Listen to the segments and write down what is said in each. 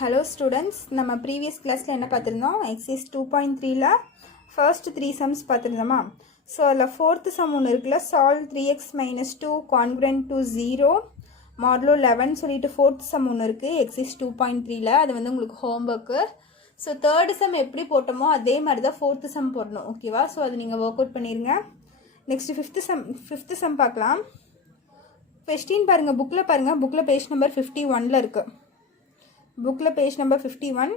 Hello students, நம்ம previous classல என்ன பார்த்திருந்தோம் exercise 2.3ல first 3 sums பார்த்திருந்தோமா. ஸோ அதில் fourth sum ஒன்று இருக்குல்ல, solve 3x minus 2 congruent to 0 modulo 11 சொல்லிட்டு fourth sum ஒன்று இருக்குது exercise 2.3ல. அது வந்து உங்களுக்கு homework. ஸோ third sum எப்படி போட்டோமோ அதே மாதிரி தான் fourth sum போடணும், ஓகேவா. ஸோ அது நீங்கள் ஒர்க் அவுட் பண்ணிடுங்க. நெக்ஸ்ட் ஃபிஃப்த் சம் பார்க்கலாம். கொஸ்டின் பாருங்கள், புக்கில் பாருங்கள், புக்கில் பேஜ் நம்பர் 51ல் இருக்குது. புக்கில் பேஜ் நம்பர் 51.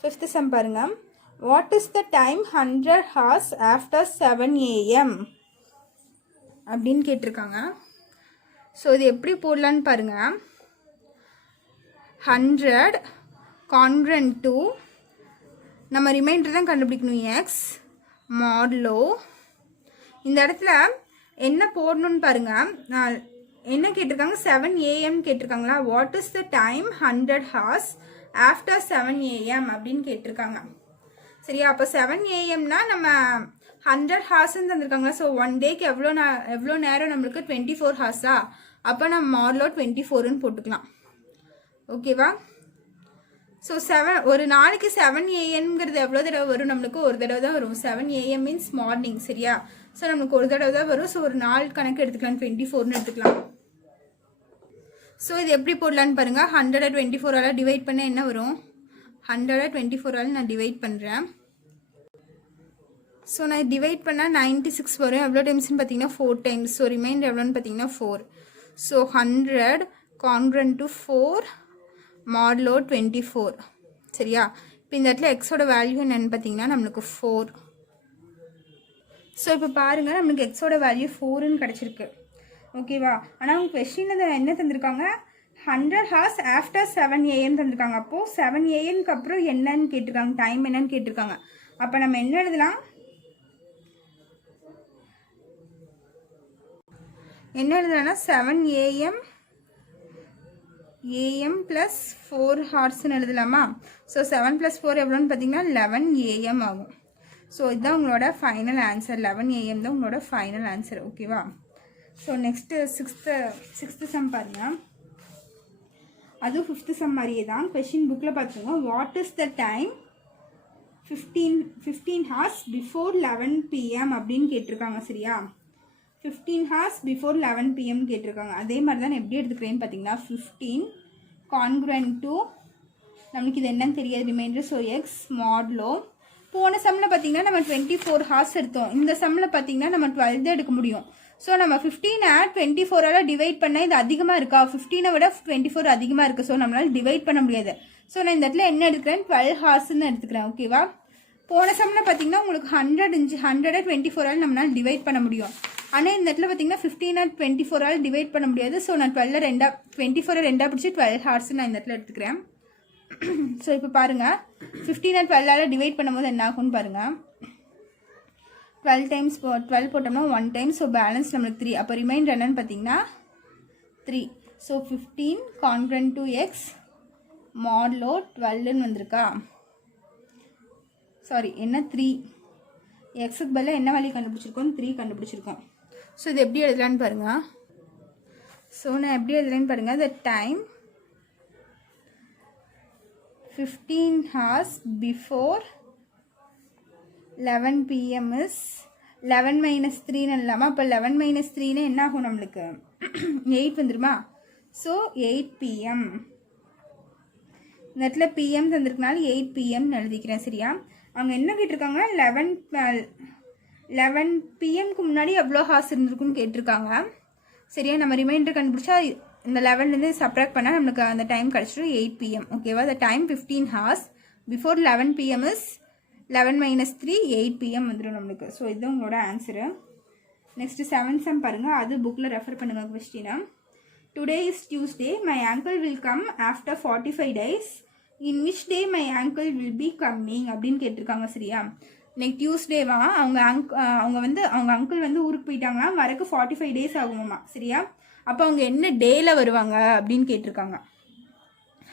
ஃபிஃப்த் சம் பாருங்கள். What is the time 100 hours after 7 AM அப்படின்னு கேட்டிருக்காங்க. ஸோ இது எப்படி போடலான்னு பாருங்கள். 100 congruent to நம்ம ரிமைண்டர் தான் கண்டுபிடிக்கணும், எக்ஸ் மாடுலோ. இந்த இடத்துல என்ன போடணும்னு பாருங்கள். என்ன கேட்டிருக்காங்க, 7 AM கேட்டிருக்காங்களா. What is the time 100 hours after 7 AM அப்படின்னு கேட்டிருக்காங்க. சரியா, அப்போ 7 AMனா நம்ம 100 ஹார்ஸ்ன்னு தந்திருக்காங்களா. ஸோ ஒன் டேக்கு எவ்வளோ நேரம் நம்மளுக்கு 24 ஹார்ஸா. அப்போ நம்ம மாடலோ 24ன்னு போட்டுக்கலாம், ஓகேவா. ஸோ ஒரு நாளைக்கு 7 AMங்கிறது எவ்வளோ தடவை வரும், நம்மளுக்கு ஒரு தடவை தான் வரும். 7 AM மீன்ஸ் மார்னிங், சரியா. ஸோ நம்மளுக்கு ஒரு தடவை தான் வரும். ஸோ ஒரு நாள் கணக்கு எடுத்துக்கலாம், 24ன்னு எடுத்துக்கலாம். ஸோ இது எப்படி போடலான்னு பாருங்கள். 100 24ஆல் டிவைட் பண்ண என்ன வரும், 100 24ஆல் நான் டிவைட் பண்ணுறேன். ஸோ நான் டிவைட் பண்ணால் 96 வரும். எவ்வளோ டைம்ஸ்னு பார்த்தீங்கன்னா 4 டைம்ஸ். ஸோ ரிமைண்டர் எவ்வளோன்னு பார்த்தீங்கன்னா 4. ஸோ 100 congruent to 4 மாடுலோ 24, சரியா. இப்போ இந்த இடத்துல எக்ஸோட வேல்யூ என்னென்னு பார்த்தீங்கன்னா நம்மளுக்கு 4. ஸோ இப்போ பாருங்கள், நம்மளுக்கு எக்ஸோட வேல்யூ 4ன்னு கிடச்சிருக்கு, ஓகேவா. ஆனால் அவங்க கொஸ்டினில் என்ன தந்திருக்காங்க, 100 hours ஆஃப்டர் 7 AM தந்திருக்காங்க. அப்போது 7 AMக்கு அப்புறம் என்னன்னு கேட்டிருக்காங்க, டைம் என்னன்னு கேட்டிருக்காங்க. அப்போ நம்ம என்ன எழுதலாம், என்ன எழுதலாம்னா 7 AM + 4 ஹார்ஸ்ன்னு எழுதலாமா. ஸோ 7 + 4 எவ்வளோன்னு பார்த்தீங்கன்னா 11 AM ஆகும். ஸோ இதுதான் உங்களோட ஃபைனல் ஆன்சர். 11 AM தான் உங்களோட ஃபைனல் ஆன்சர், ஓகேவா. ஸோ நெக்ஸ்ட்டு சிக்ஸ்த்து சம் பாருங்கள். அதுவும் ஃபிஃப்த்து சம் மாதிரியே தான். கொஷின் புக்கில் பார்த்துக்கோங்க. What is the time 15 hours before 11 PM அப்படின்னு கேட்டிருக்காங்க, சரியா. 15 hours பிஃபோர் 11 PM கேட்டிருக்காங்க. அதே மாதிரி தான் எப்படி எடுத்துக்கிறேன்னு பார்த்தீங்கன்னா 15 congruent to நம்மளுக்கு இது என்னன்னு தெரியாது, ரிமைண்டர். So X modulo. போன சம்மில் பார்த்தீங்கன்னா நம்ம 24 hours எடுத்தோம். இந்த சம்மில் பார்த்தீங்கன்னா நம்ம 12 தான் எடுக்க முடியும். ஸோ நம்ம 15 24ஆல் டிவைட் பண்ணால் இது அதிகமாக இருக்கா, 15 விட 24 அதிகமாக இருக்குது. ஸோ நம்மளால் டிவைட் பண்ண முடியாது. ஸோ நான் இந்த இடத்துல என்ன எடுத்துக்கிறேன், 12 ஹார்ஸ்ன்னு எடுத்துக்கிறேன், ஓகேவா. போன சம்மில் பார்த்தீங்கன்னா உங்களுக்கு 100 24ஆல் நம்மளால் டிவைட் பண்ண முடியும். ஆனால் இந்த இடத்துல பார்த்தீங்கன்னா 15 24ஆல் டிவைட் பண்ண முடியாது. ஸோ நான் 24 ரெண்டாக பிடிச்சி 12 ஹார்ஸ் நான் இந்த இடத்துல எடுத்துக்கிறேன். ஸோ இப்போ பாருங்கள், 15 12ஆல் டிவைட் பண்ணும்போது என்ன ஆகும்னு பாருங்கள். 12 டைம்ஸ் 12 போட்டோம்னா 1 டைம். ஸோ பேலன்ஸ் நம்மளுக்கு 3. அப்போ ரிமைண்டர் என்னன்னு பார்த்தீங்கன்னா 3. So 15 congruent to x modulo 12ன்னு வந்திருக்கா. சாரி, என்ன 3 எக்ஸுக்கு பதிலாக என்ன வேல்யூ கண்டுபிடிச்சிருக்கோம், 3 கண்டுபிடிச்சிருக்கோம். ஸோ இது எப்படி எழுதலான்னு பாருங்கள். ஸோ நான் எப்படி எழுதலான்னு பாருங்கள். The time 15 hours before 11 PM is 11 - 3ன்னு இல்லாமல். அப்போ 11 - 3ன்னு என்ன ஆகும், நம்மளுக்கு 8 வந்துடுமா. So 8 PM. இந்த இடத்துல PM தந்திருக்கனால 8 PMன்னு எழுதிக்கிறேன், சரியா. அவங்க என்ன கேட்டிருக்காங்க, 11 PMக்கு முன்னாடி எவ்வளோ ஹார்ஸ் இருந்திருக்குன்னு கேட்டிருக்காங்க, சரியா. நம்ம ரிமைண்டர் கண்டுபிடிச்சா இந்த 11லேருந்து சப்ராக்ட் பண்ணால் நம்மளுக்கு அந்த டைம் கிடச்சிடும் 8 PM, ஓகேவா. The time 15 hours before 11 PM is 11 - 3 8 PM வந்துடும் நம்மளுக்கு. ஸோ இதுதான் உங்களோட ஆன்சரு. நெக்ஸ்ட்டு 7th சம் பாருங்கள். அது புக்கில் ரெஃபர் பண்ணுங்கள் கொஸ்டினா. Today is Tuesday, my uncle will come after 45 days. In which day my uncle will be coming அப்படின்னு கேட்டிருக்காங்க, சரியா. இன்னைக்கு டியூஸ்டேவா, அவங்க அங்கிள் வந்து ஊருக்கு போயிட்டாங்கன்னா வரக்கு 45 days ஆகுமாம்மா, சரியா. அப்போ அவங்க என்ன டேயில் வருவாங்க அப்படின்னு கேட்டிருக்காங்க.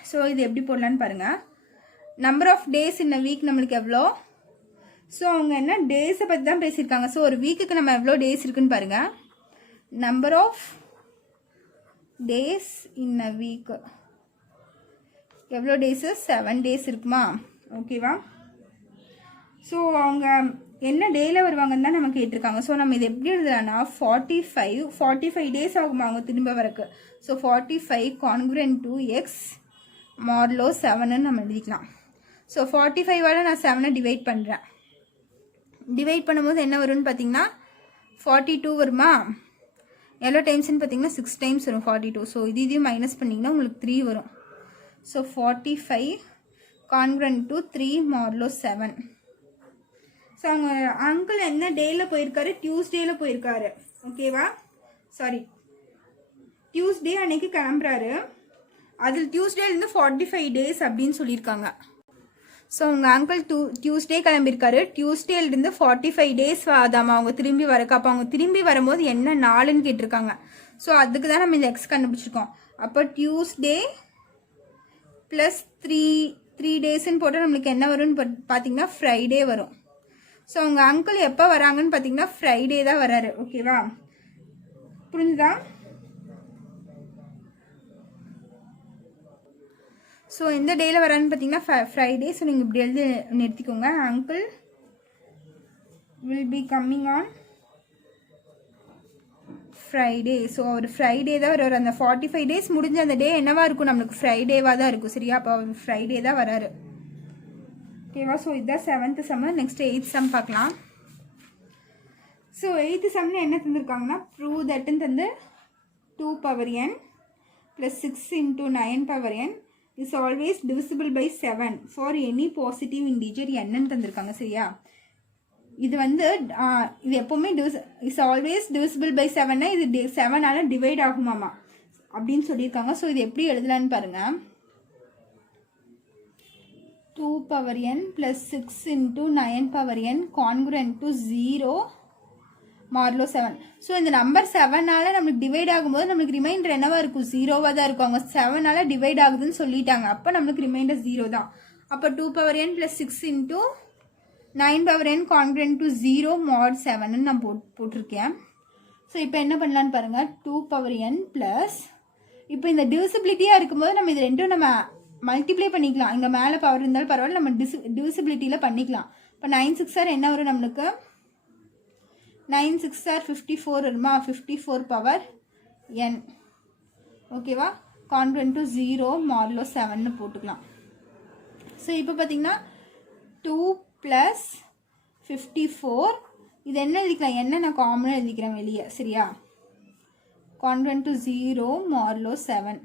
ஸோ இது எப்படி போடலான்னு பாருங்கள். Number of days in a week நம்மளுக்கு எவ்வளோ. ஸோ அவங்க என்ன டேஸை பற்றி தான் பேசியிருக்காங்க. ஸோ ஒரு வீக்குக்கு நம்ம எவ்வளோ டேஸ் இருக்குன்னு பாருங்கள். Number of days in a week. எவ்வளோ டேஸு 7 டேஸ் இருக்குமா? ஓகேவா? ஸோ அவங்க என்ன டேயில் வருவாங்கன்னு தான் நம்ம கேட்டிருக்காங்க. ஸோ நம்ம இது எப்படி எழுதலாம்னா 45 டேஸ் ஆகுமா அவங்க திரும்ப வரக்கு. So 45 congruent to x modulo 7ன்னு நம்ம எழுதிக்கலாம். ஸோ 45ஆல் நான் 7 டிவைட் பண்ணுறேன். டிவைட் பண்ணும்போது என்ன வரும்னு பார்த்தீங்கன்னா 42 வருமா? எவ்வளோ டைம்ஸ்ன்னு பார்த்தீங்கன்னா 6 டைம்ஸ் வரும் 42. ஸோ இதையும் மைனஸ் பண்ணிங்கன்னா உங்களுக்கு 3 வரும். So 45 congruent to 3 modulo 7. So அவங்க அங்கிள் என்ன டேயில் போயிருக்காரு? டியூஸ்டேயில் போயிருக்காரு. ஓகேவா? சாரி, டியூஸ்டே அன்னைக்கு கிளம்புறாரு. அதில் டியூஸ்டேலேருந்து 45 டேஸ் அப்படின்னு சொல்லியிருக்காங்க. ஸோ உங்கள் அங்கிள் டியூஸ்டே கிளம்பியிருக்காரு. டியூஸ்டேலேருந்து 45 டேஸ் ஆதாமா அவங்க திரும்பி வரக்கு. அப்போ அவங்க திரும்பி வரும்போது என்ன நாளுன்னு கேட்டிருக்காங்க. ஸோ அதுக்கு தான் நம்ம இந்த எக்ஸ் கண்டுபிடிச்சிருக்கோம். அப்போ டியூஸ்டே ப்ளஸ் 3 டேஸ்ன்னு போட்டால் நம்மளுக்கு என்ன வரும்னு பார்த்தீங்கன்னா ஃப்ரைடே வரும். ஸோ அவங்க அங்கிள் எப்போ வராங்கன்னு பார்த்தீங்கன்னா ஃப்ரைடே தான் வராரு. ஓகேவா? புரிஞ்சுதா? ஸோ எந்த டேயில் வரான்னு பார்த்தீங்கன்னா ஃப்ரைடே. ஸோ நீங்கள் இப்படி எழுதி நிறுத்திக்கோங்க. Uncle will be coming on Friday. So அவர் ஃப்ரைடே தான் வர்றாரு. அந்த 45 டேஸ் முடிஞ்ச அந்த டே என்னவா இருக்கும்? நம்மளுக்கு ஃப்ரைடேவாக தான் இருக்கும். சரியா? அப்போ அவர் ஃப்ரைடே தான் வராரு. ஓகேவா? ஸோ இதுதான் 7th sum. Next 8th sum பார்க்கலாம். ஸோ 8th சம்மில் என்ன தந்திருக்காங்கன்னா ப்ரூவ் தட்டுன்னு தந்து 2 power n + 6 × 9 power n is always divisible by 7 for any positive integer என்னன்னு தந்திருக்காங்க. சரியா? இது வந்து இது எப்போவுமே இஸ் ஆல்வேஸ் டிவிசிபிள் பை 7னா இது 7ஆல் டிவைட் ஆகுமாமா அப்படின்னு சொல்லியிருக்காங்க. ஸோ இது எப்படி எழுதலான்னு பாருங்கள். 2 power n + 6 × 9 power n congruent to 0 modulo 7. So இந்த நம்பர் 7ஆல் நம்மளுக்கு டிவைட் ஆகும்போது நம்மளுக்கு ரிமைண்டர் என்னவா இருக்கும்? 0வாக தான் இருக்கும். அவங்க 7ஆல் டிவைட் ஆகுதுன்னு சொல்லிட்டாங்க. அப்போ நம்மளுக்கு ரிமைண்டர் 0 தான். அப்போ 2 power n + 6 × 9 power n congruent to 0 mod 7ன்னு நான் போட்டிருக்கேன். ஸோ இப்போ என்ன பண்ணலான்னு பாருங்கள். 2 power n ப்ளஸ் இப்போ இந்த டிவிசிபிலிட்டியாக இருக்கும்போது நம்ம இது ரெண்டும் நம்ம மல்டிப்ளை பண்ணிக்கலாம். இங்கே மேலே பவர் இருந்தாலும் பரவாயில்ல, நம்ம டிவிசிபிலிட்டியில் பண்ணிக்கலாம். இப்போ 9 6 என்ன வரும் நம்மளுக்கு? 9 6 54 வருமா? 54 power n. ஓகேவா? கான்குரண்ட் டு 0 மாடுலோ 7ன்னு போட்டுக்கலாம். ஸோ இப்போ பார்த்தீங்கன்னா 2 + 54 இது என்ன எழுதிக்கலாம்? என்ன நான் காமனாக எழுதிக்கிறேன் வெளியே. சரியா? Congruent to 0 modulo 7.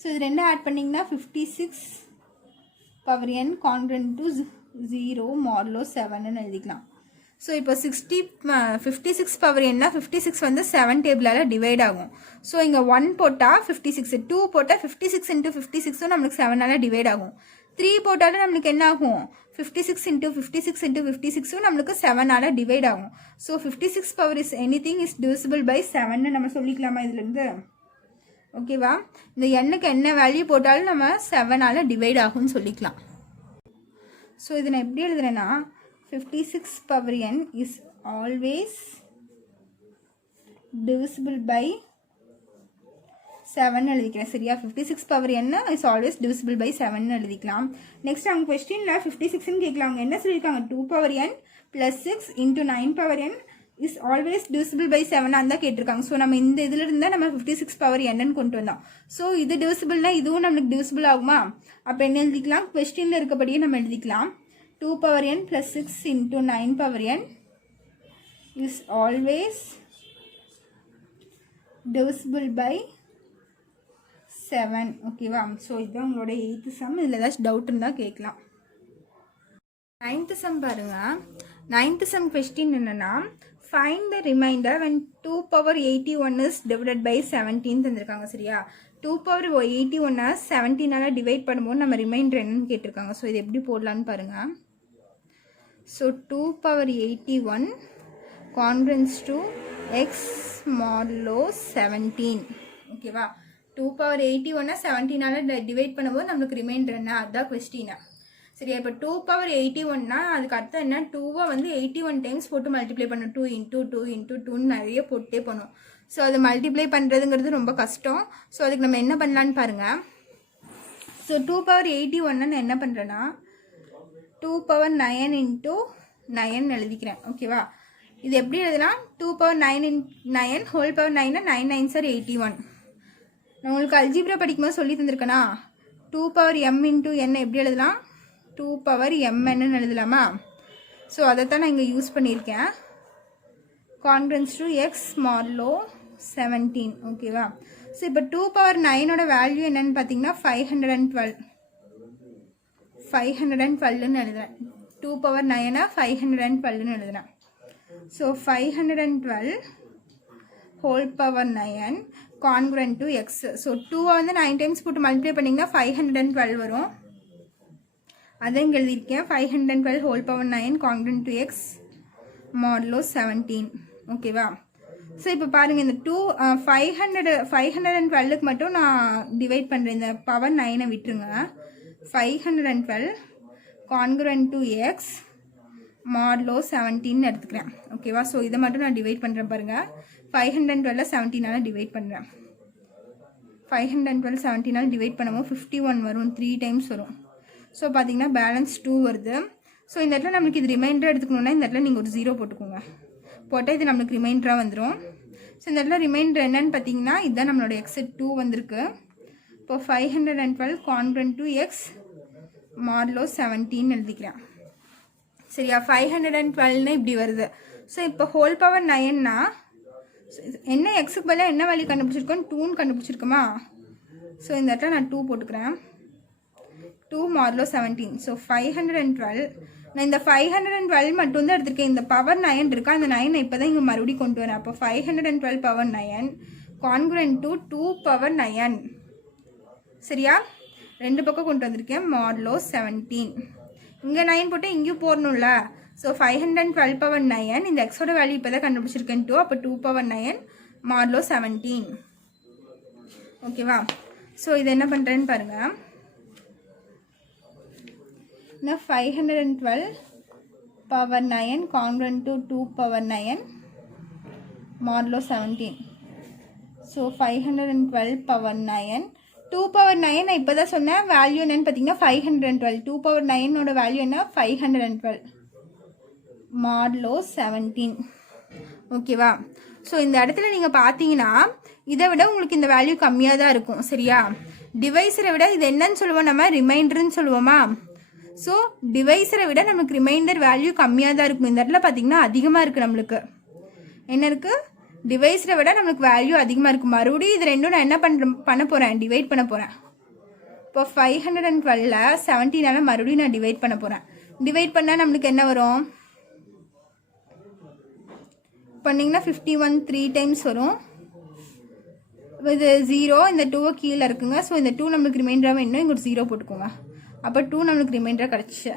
ஸோ இது ரெண்டும் ஆட் பண்ணிங்கன்னா 56 power n congruent to 0 modulo 7ன்னு எழுதிக்கலாம். ஸோ இப்போ 56 power n 56 வந்து 7 டேபிளால் டிவைட் ஆகும். ஸோ இங்கே 1 போட்டால் 56, 2 போட்டால் 56 × 56 நம்மளுக்கு 7ஆல் டிவைட் ஆகும். 3 போட்டாலும் நம்மளுக்கு என்ன ஆகும்? 56 × 56 × 56 நம்மளுக்கு 7ஆல் டிவைட் ஆகும். So 56 power is anything is divisible by 7ன்னு நம்ம சொல்லிக்கலாமா இதுலேருந்து? ஓகேவா? இந்த எண்ணுக்கு என்ன வேல்யூ போட்டாலும் நம்ம 7ஆல் டிவைட் ஆகும்னு சொல்லிக்கலாம். ஸோ இதை நான் எப்படி எழுதுறேன்னா 56 power n is always divisible by 7 எழுதிக்கிறேன். சரியா? 56 power n is always divisible by 7 எழுதிக்கலாம். நெக்ஸ்ட் அவங்க கொஸ்டினில் 56ன்னு கேட்கலாம். அவங்க என்ன சொல்லியிருக்காங்க? 2 power n + 6 × 9 power n is always divisible by 7 தான் கேட்டிருக்காங்க. ஸோ நம்ம இந்த இதில் இருந்தால் நம்ம 56 power n கொண்டு வந்தோம். ஸோ இது டிவிசிபிள்னா இதுவும் நம்மளுக்கு டிவிசிபிள் ஆகுமா? அப்போ என்ன எழுதிக்கலாம்? கொஸ்டினில் இருக்கபடியே நம்ம எழுதிக்கலாம். 2 power n + 6 × 9 power n is always divisible by 7. ஓகேவா? ஸோ இதுதான் உங்களோட 8th சம். இதில் ஏதாச்சும் டவுட் இருந்தால் கேட்கலாம். 9th சம் பாருங்கள். 9th சம் கொஸ்டின் என்னென்னா find the reminder when 2 power 81 is divided by 17 தந்திருக்காங்க. சரியா? 2 power 81 17ஆல் டிவைட் பண்ணும்போது நம்ம ரிமைண்டர் என்னன்னு கேட்டிருக்காங்க. ஸோ இது எப்படி போடலான்னு பாருங்கள். So 2 power 81 congruent to x modulo 17. ஓகேவா? 2 power 81 17ஆல் டிவைட் பண்ணும்போது நம்மளுக்கு ரிமைண்டர் என்ன? அதுதான் கொஸ்டின். சரியா? இப்போ 2 power 81னா அதுக்கு அர்த்தம் என்ன? 2வை வந்து 81 டைம்ஸ் போட்டு மல்டிப்ளை பண்ணணும். 2 × 2 × 2ன்னு நிறைய போட்டே பண்ணும். ஸோ அதை மல்டிப்ளை பண்ணுறதுங்கிறது ரொம்ப கஷ்டம். ஸோ அதுக்கு நம்ம என்ன பண்ணலான்னு பாருங்கள். ஸோ 2^81 நான் என்ன பண்ணுறேன்னா 2^9 × 9 எழுதிக்கிறேன். ஓகேவா? இது எப்படி எழுதலாம்? 2^9 × 9 ஹோல் பவர் 9 9 9s are 81. நான் உங்களுக்கு அல்ஜிப்ரா படிக்கும்போது சொல்லி தந்திருக்கேனா 2^m × n எப்படி எழுதலாம்? 2^mn எழுதலாமா? ஸோ அதை தான் நான் இங்கே யூஸ் பண்ணியிருக்கேன். கான்கிரன்ஸ் டு எக்ஸ் மாடுலோ 17. ஓகேவா? ஸோ இப்போ 2^9 வேல்யூ என்னன்னு பார்த்தீங்கன்னா 512ன்னு எழுதுறேன். 2^9 512ன்னு எழுதுறேன். So 512 whole power 9 congruent to X. So 2 வந்து 9 டைம்ஸ் போட்டு மல்டிப்ளை பண்ணிங்கன்னா 512 வரும். அதை இங்கே எழுதியிருக்கேன். 512 whole power 9 congruent to x modulo 17. ஓகேவா? ஸோ இப்போ பாருங்கள், இந்த 512க்கு மட்டும் நான் டிவைட் பண்ணுறேன். இந்த பவர் 9 விட்டுருங்க. 512 கான்கிரண்ட் டு எக்ஸ் மாடுலோ 17 எடுத்துக்கிறேன். ஓகேவா? ஸோ இதை மட்டும் நான் டிவைட் பண்ணுறேன் பாருங்கள். 512 17 டிவைட் பண்ணுறேன். 512 17 டிவைட் பண்ணும்போது 51 வரும். 3 டைம்ஸ் வரும். ஸோ பார்த்தீங்கன்னா பேலன்ஸ் 2 வருது. ஸோ இந்த இடத்துல நம்மளுக்கு இது ரிமைண்டர் எடுத்துக்கணுன்னா இந்த இடத்துல நீங்கள் ஒரு 0 போட்டுக்கோங்க. போட்டால் இது நம்மளுக்கு ரிமைண்டராக வந்துடும். ஸோ இந்த இடத்துல ரிமைண்டர் என்னன்னு பார்த்தீங்கன்னா இதுதான் நம்மளோட எக்ஸ் 2 வந்திருக்கு. இப்போ 512 கான்கிரண்ட் டு எக்ஸ் மாடுலோ 17 எழுதிக்கிறேன். சரியா? 512ன்னு இப்படி வருது. ஸோ இப்போ ஹோல் பவர் 9னா என்ன எக்ஸுக்கு பதிலாக என்ன வேல்யூ கண்டுபிடிச்சிருக்கோம்? 2ன்னு கண்டுபிடிச்சிருக்கோமா? ஸோ இந்த இடத்துல நான் 2 போட்டுக்கிறேன். 2 மாடுலோ 17. ஸோ 512 நான் இந்த 512 மட்டும்தான் எடுத்திருக்கேன். இந்த பவர் 9 இருக்கா, அந்த 9 இப்போ தான் இங்கே மறுபடியும் கொண்டு வரேன். அப்போ 512 பவர் 9 கான்கிரண்ட் டு 2^9. சரியா? ரெண்டு பக்கம் கொண்டு வந்திருக்கேன். மாடுலோ 17. இங்கே 9 போட்டு இங்கேயும் போடணும்ல. ஸோ 512 பவர் 9 இந்த எக்ஸோட வேல்யூ இப்போ தான் கண்டுபிடிச்சிருக்கேன் 2. அப்போ 2^9 மாடுலோ 17. ஓகேவா? ஸோ இது என்ன பண்ணுறேன்னு பாருங்கள். நான் 512 power 9 congruent to 2^9 modulo 17. So 512 power 9 2^9 நான் இப்போ தான் சொன்னேன். வேல்யூ என்னன்னு பார்த்தீங்கன்னா 512. 2^9 வேல்யூ என்ன? 512 மாடுலோ 17. ஓகேவா? ஸோ இந்த இடத்துல நீங்கள் பார்த்தீங்கன்னா இதை விட உங்களுக்கு இந்த வேல்யூ கம்மியாக தான் இருக்கும். சரியா? டிவைஸரை விட இது என்னன்னு சொல்லுவோம்? நம்ம ரிமைண்டர்னு சொல்லுவோமா? ஸோ டிவைஸரை விட நமக்கு ரிமைண்டர் வேல்யூ கம்மியாக தான் இருக்கும். இந்த இடத்துல பார்த்தீங்கன்னா அதிகமாக இருக்குது. நம்மளுக்கு என்ன இருக்குது? டிவைஸரை விட நம்மளுக்கு வேல்யூ அதிகமாக இருக்குது. மறுபடியும் இது ரெண்டும் நான் என்ன பண்ண போகிறேன்? டிவைட் பண்ண போகிறேன். இப்போ 512 17 மறுபடியும் நான் டிவைட் பண்ண போகிறேன். டிவைட் பண்ணால் நம்மளுக்கு என்ன வரும்? பண்ணிங்கன்னா 51 3 டைம்ஸ் வரும். இது 0, இந்த 2 கீழே இருக்குங்க. ஸோ இந்த 2 நம்மளுக்கு ரிமைண்டராக இன்னும் இங்கே ஒரு 0 போட்டுக்கோங்க. அப்போ 2 நம்மளுக்கு ரிமைண்டராக கிடச்சிச்சு.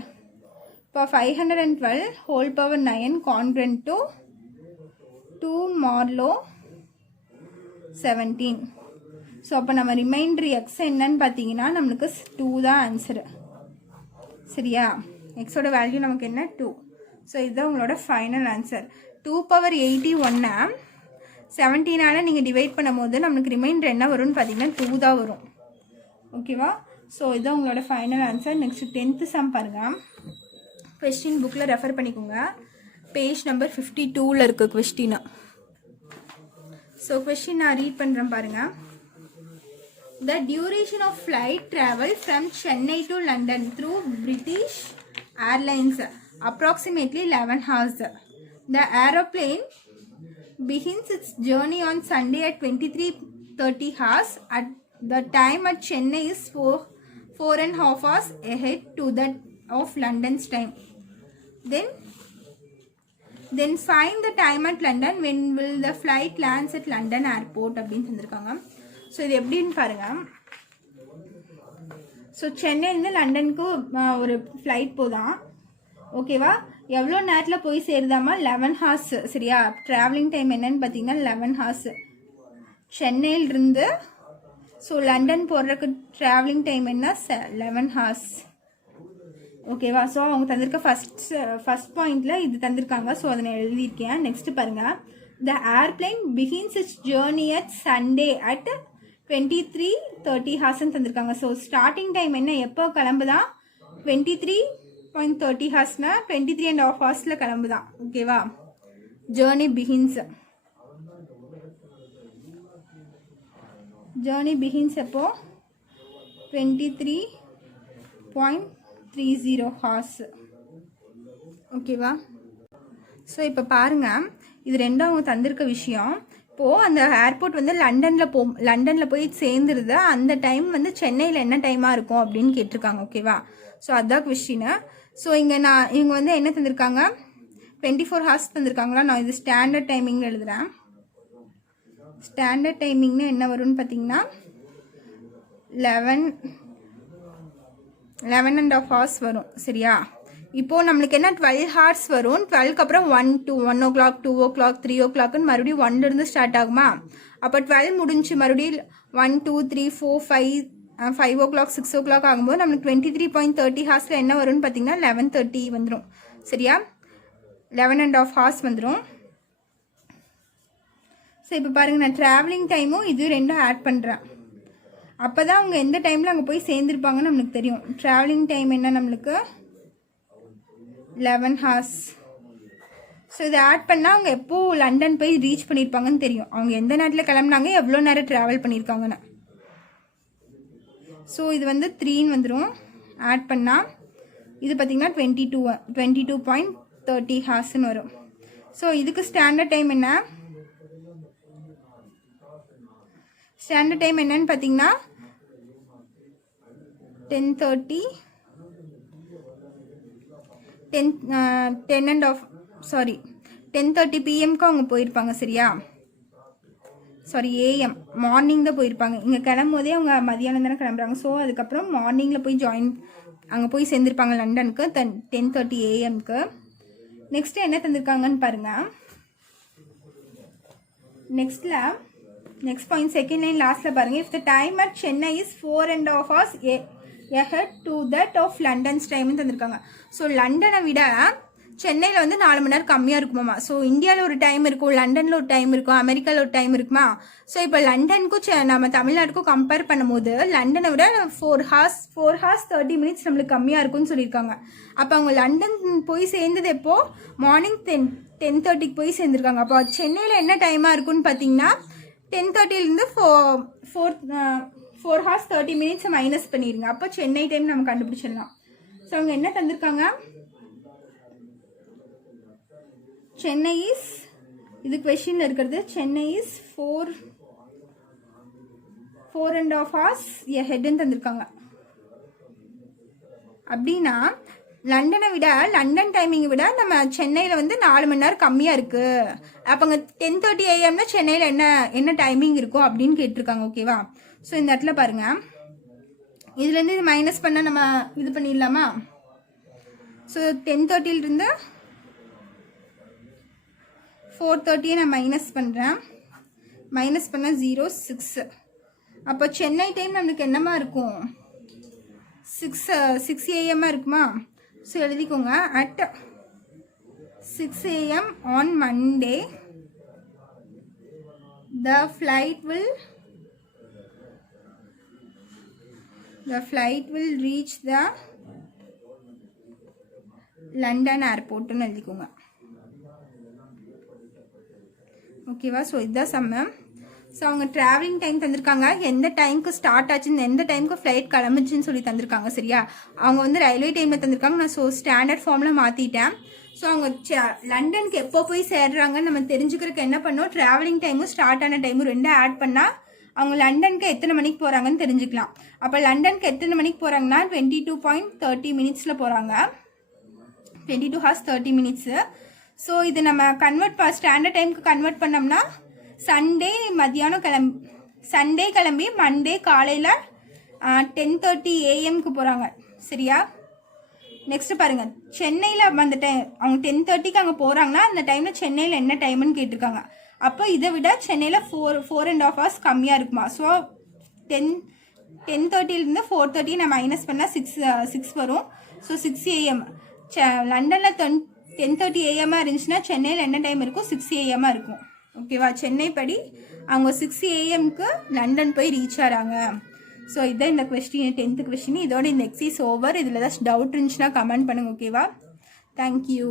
இப்போ 512 whole power 9 congruent to 2 modulo 17. So அப்போ நம்ம ரிமைண்டர் எக்ஸ் என்னன்னு பார்த்தீங்கன்னா நம்மளுக்கு 2 தான் ஆன்சரு. சரியா? எக்ஸோட வேல்யூ நமக்கு என்ன? 2. ஸோ இதுதான் உங்களோட ஃபைனல் ஆன்சர். 2^81 17 நீங்கள் டிவைட் பண்ணும் போது நம்மளுக்கு ரிமைண்டர் என்ன வரும்னு பார்த்தீங்கன்னா 2 தான் வரும். ஓகேவா? ஸோ இதுதான் உங்களோட final answer. Next 10th sum பாருங்கள். கொஸ்டின் புக்கில் ரெஃபர் பண்ணிக்கோங்க. பேஜ் நம்பர் 52ல் இருக்குது கொஸ்டின். ஸோ கொஸ்டின் நான் ரீட் பண்ணுறேன் பாருங்கள். The duration of flight travel from Chennai to London through British Airlines approximately 11 hours. The aeroplane begins its journey on Sunday at 23:30 hours. At the time at Chennai is 4.5 hours ahead to that of London's time. Then find the time at London. When will the flight lands at London airport? அப்படின்னு தந்திருக்காங்க. So இது எப்படின்னு பாருங்கள். So சென்னையிலேருந்து லண்டனுக்கு ஒரு flight போதான். ஓகேவா? எவ்வளோ நேரத்தில் போய் சேருதாமா? 11 hours. சரியா? ட்ராவலிங் டைம் என்னன்னு பார்த்தீங்கன்னா 11 hours. சென்னையிலிருந்து ஸோ லண்டன் போடுறதுக்கு ட்ராவலிங் டைம் என்ன? 11 hours. ஓகேவா? ஸோ அவங்க தந்திருக்க ஃபஸ்ட் பாயிண்டில் இது தந்திருக்காங்க. ஸோ அதை நான் எழுதியிருக்கேன். நெக்ஸ்ட்டு பாருங்கள். The airplane begins its journey at Sunday at 23:30 ஹார்ஸ்ன்னு தந்திருக்காங்க. ஸோ ஸ்டார்டிங் டைம் என்ன, எப்போ கிளம்புதான் 23:30 ஹார்ஸ்னா 23.5 ஹார்ஸில் கிளம்புதான். ஓகேவா? ஜேர்னி பிகின்ஸ் எப்போ 23:30 ஹார்ஸ். ஓகேவா? ஸோ இப்போ பாருங்கள், இது ரெண்டும் அவங்க தந்திருக்க விஷயம். இப்போது அந்த ஏர்போர்ட் வந்து லண்டனில் போய் சேர்ந்துருது. அந்த டைம் வந்து சென்னையில் என்ன டைமாக இருக்கும் அப்படின்னு கேட்டிருக்காங்க. ஓகேவா? ஸோ அதுதான் கொஸ்டின். ஸோ இவங்க வந்து என்ன தந்திருக்காங்க, 24 ஹார்ஸ் தந்திருக்காங்களா. நான் இது ஸ்டாண்டர்ட் டைமிங்னு எழுதுகிறேன். ஸ்டாண்டர்ட் டைமிங்னு என்ன வரும்னு பார்த்தீங்கன்னா 11.5 ஹார்ஸ் வரும். சரியா? இப்போது நம்மளுக்கு என்ன 12 ஹார்ஸ் வரும். 12க்கு அப்புறம் 1 to 1 o'clock 2 o'clock 3 o'clockன்னு மறுபடியும் 1லேருந்து ஸ்டார்ட் ஆகுமா. அப்போ 12 முடிஞ்சு மறுபடியும் 1 2 3 4 5 o'clock 6 o'clock ஆகும்போது நம்மளுக்கு 23:30 ஹார்ஸில் என்ன வரும்னு பார்த்தீங்கன்னா 11:30 வந்துடும். சரியா? 11.5 ஹார்ஸ் வந்துடும். ஸோ இப்போ பாருங்கள், நான் ட்ராவலிங் டைமும் இது ரெண்டும் ஆட் பண்ணுறேன். அப்போ தான் அவங்க எந்த டைமில் அங்கே போய் சேர்ந்துருப்பாங்கன்னு நம்மளுக்கு தெரியும். ட்ராவலிங் டைம் என்ன நம்மளுக்கு 11 ஹார்ஸ். ஸோ இதை ஆட் பண்ணால் அவங்க எப்போது லண்டன் போய் ரீச் பண்ணியிருப்பாங்கன்னு தெரியும். அவங்க எந்த நேரத்தில் கிளம்புனாங்க, எவ்வளோ நேரம் ட்ராவல் பண்ணியிருக்காங்கன்னு. ஸோ இது வந்து 3ன்னு வந்துடும். ஆட் பண்ணால் இது பார்த்திங்கன்னா 22.30 ஹார்ஸ்ன்னு வரும். ஸோ இதுக்கு ஸ்டாண்டர்ட் டைம் என்ன, என்னன்னு பார்த்தீங்கன்னா 10:30 10:30 PM-க்கு அவங்க போயிருப்பாங்க. சரியா? AM மார்னிங் தான் போயிருப்பாங்க. இங்கே கிளம்பும் போதே அவங்க மதியானம் தானே கிளம்புறாங்க. ஸோ அதுக்கப்புறம் மார்னிங்கில் போய் அங்கே போய் சேர்ந்துருப்பாங்க லண்டனுக்கு 10:30 AM-க்கு. நெக்ஸ்ட்டு என்ன தந்திருக்காங்கன்னு பாருங்கள். நெக்ஸ்ட் பாயிண்ட் செகண்ட் லைன் லாஸ்ட்டில் பாருங்கள். If the time at Chennai is 4.5 hours ahead to that of London's டைம்னு தந்திருக்காங்க. ஸோ லண்டனை விட சென்னையில் வந்து 4 மணி நேரம் கம்மியாக இருக்குமாம்மா. ஸோ இந்தியாவில் ஒரு டைம் இருக்கும், லண்டனில் ஒரு டைம் இருக்கும், அமெரிக்காவில் ஒரு டைம் இருக்குமா. ஸோ இப்போ லண்டனுக்கும் நம்ம தமிழ்நாட்டுக்கும் கம்பேர் பண்ணும்போது லண்டனை விட 4 hours 30 minutes நம்மளுக்கு கம்மியாக இருக்கும்னு சொல்லியிருக்காங்க. அப்போ அவங்க லண்டன் போய் சேர்ந்தது எப்போது, மார்னிங் 10:30க்கு போய் சேர்ந்துருக்காங்க. அப்போ சென்னையில் என்ன டைமாக இருக்குன்னு பார்த்தீங்கன்னா 10:30லேருந்து 4 hours 30 minutes மைனஸ் பண்ணிடுங்க. அப்போ சென்னை டைம் நம்ம கண்டுபிடிச்சிடலாம். ஸோ அவங்க என்ன தந்திருக்காங்க, சென்னை இஸ், இது கொஸ்டினில் இருக்கிறது, சென்னை இஸ் 4.5 hours ஹெட்னு தந்திருக்காங்க. அப்படின்னா லண்டனை விட, லண்டன் டைமிங்கை விட நம்ம சென்னையில் வந்து 4 மணி நேரம் கம்மியாக இருக்குது. அப்போங்க 10:30 AM-னா சென்னையில் என்ன டைமிங் இருக்கும் அப்படின்னு கேட்டிருக்காங்க. ஓகேவா? ஸோ இந்த இடத்துல பாருங்கள், இதுலேருந்து இது மைனஸ் பண்ண நம்ம இது பண்ணிடலாமா. ஸோ 10:30லேருந்து 4:30 நான் மைனஸ் பண்ணுறேன். மைனஸ் பண்ணால் 0.6. அப்போ சென்னை டைம் நம்மளுக்கு என்னமா இருக்கும், 6 AM இருக்குமா. ஸோ எழுதிக்கோங்க, at 6 AM on Monday the flight will reach the London airport ன்னு எழுதிக்கோங்க. ஓகேவா? ஸோ இதுதான் சம்மம். ஸோ அவங்க ட்ராவலிங் டைம் தந்திருக்காங்க, எந்த டைமுக்கு ஸ்டார்ட் ஆச்சுன்னு, எந்த டைமுக்கு ஃப்ளைட் கிளம்புச்சுன்னு சொல்லி தந்திருக்காங்க. சரியா? அவங்க வந்து ரயில்வே டைமில் தந்திருக்காங்க. நான் ஸ்டாண்டர்ட் ஃபார்மில் மாற்றிட்டேன். ஸோ அவங்க லண்டனுக்கு எப்போ போய் சேர்றாங்கன்னு நம்ம தெரிஞ்சுக்கிறதுக்கு என்ன பண்ணோம், ட்ராவலிங் டைமும் ஸ்டார்ட் ஆன டைமும் ரெண்டும் ஆட் பண்ணால் அவங்க லண்டனுக்கு எத்தனை மணிக்கு போகிறாங்கன்னு தெரிஞ்சுக்கலாம். அப்போ லண்டனுக்கு எத்தனை மணிக்கு போகிறாங்கன்னா 22.30 minutes போகிறாங்க. 22 hours 30 minutes. ஸோ இது நம்ம ஸ்டாண்டர்ட் டைமுக்கு கன்வெர்ட் பண்ணோம்னா சண்டே கிளம்பி மண்டே காலையில் 10:30 AM-க்கு போகிறாங்க. சரியா? நெக்ஸ்ட் பாருங்கள், சென்னையில் அந்த டைம் அவங்க 10:30க்கு அங்கே போகிறாங்கன்னா அந்த டைமில் சென்னையில் என்ன டைம்னு கேட்டிருக்காங்க. அப்போ இதை விட சென்னையில் 4.5 hours கம்மியாக இருக்குமா. ஸோ 10:30லேருந்து 4:30 நான் மைனஸ் பண்ணால் 6 வரும். So 6 AM. லண்டனில் 10:30 AM இருந்துச்சுன்னா சென்னையில் என்ன டைம் இருக்கும், 6 AM இருக்கும். ஓகேவா? சென்னை படி அவங்க 6 AM லண்டன் போய் ரீச் ஆகிறாங்க. ஸோ இதான் இந்த கொஸ்டின், 10th கொஸ்டின். இதோட இந்த எக்ஸைஸ் ஓவர். இதில் ஏதாச்சும் டவுட் இருந்துச்சுன்னா கமெண்ட் பண்ணுங்கள். ஓகேவா? தேங்க்யூ.